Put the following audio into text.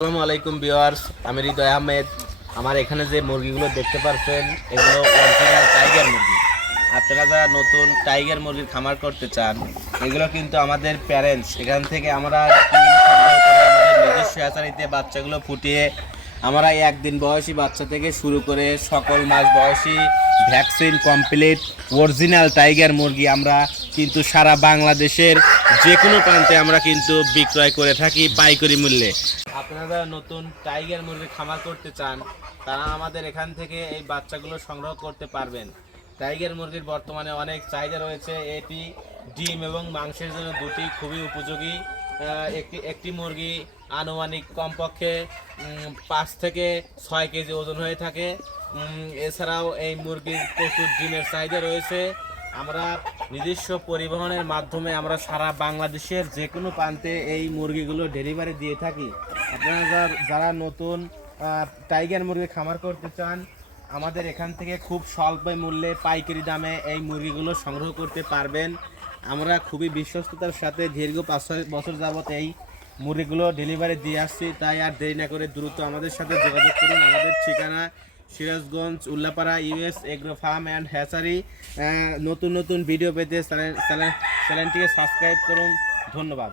আসসালামু আলাইকুম ভিউয়ার্স, আমি হৃদয় আহমেদ। আমার এখানে যে মুরগিগুলো দেখতে পাচ্ছেন এগুলো টাইগার মুরগি। আপনারা যারা নতুন টাইগার মুরগির খামার করতে চান, এগুলো কিন্তু আমাদের প্যারেন্টস এখান থেকে আমরা নিজস্ব হ্যাচারিতে বাচ্চাগুলো ফুটিয়ে আমরা একদিন বয়সী বাচ্চা থেকে শুরু করে সকল মাস বয়সী ভ্যাকসিন কমপ্লিট অরিজিনাল টাইগার মুরগি আমরা কিন্তু সারা বাংলাদেশের যে কোনো প্রান্তে আমরা কিন্তু বিক্রয় করে থাকি পাইকারি মূল্যে। আপনারা নতুন টাইগার মুরগি খামার করতে চান, তারা আমাদের এখান থেকে এই বাচ্চাগুলো সংগ্রহ করতে পারবেন। টাইগার মুরগির বর্তমানে অনেক চাহিদা রয়েছে। এটি ডিম এবং মাংসের জন্য দুটি খুবই উপযোগী একটি একটি মুরগি আনুমানিক কমপক্ষে পাঁচ থেকে ছয় কেজি ওজন হয়ে থাকে। এছাড়াও এই মুরগির প্রচুর ডিমের চাহিদা রয়েছে। আমরা নিজস্ব পরিবহনের মাধ্যমে আমরা সারা বাংলাদেশের যে কোনো প্রান্তে এই মুরগিগুলো ডেলিভারি দিয়ে থাকি। আপনারা যারা নতুন টাইগার মুরগি খামার করতে চান, আমাদের এখান থেকে খুব স্বল্প মূল্যে পাইকারি দামে এই মুরগিগুলো সংগ্রহ করতে পারবেন। আমরা খুবই বিশ্বস্ততার সাথে দীর্ঘ পাঁচ বছর যাবত এই মুরগিগুলো ডেলিভারি দিয়ে আসছি। তাই আর দেরি না করে দ্রুত আমাদের সাথে যোগাযোগ করুন। আমাদের ঠিকানা Sirajganj, Ullapara, US, agro farm and hatchery নতুন নতুন ভিডিও পেতে চ্যানেল চ্যানেল চ্যানেলটিকে সাবস্ক্রাইব করুন। ধন্যবাদ।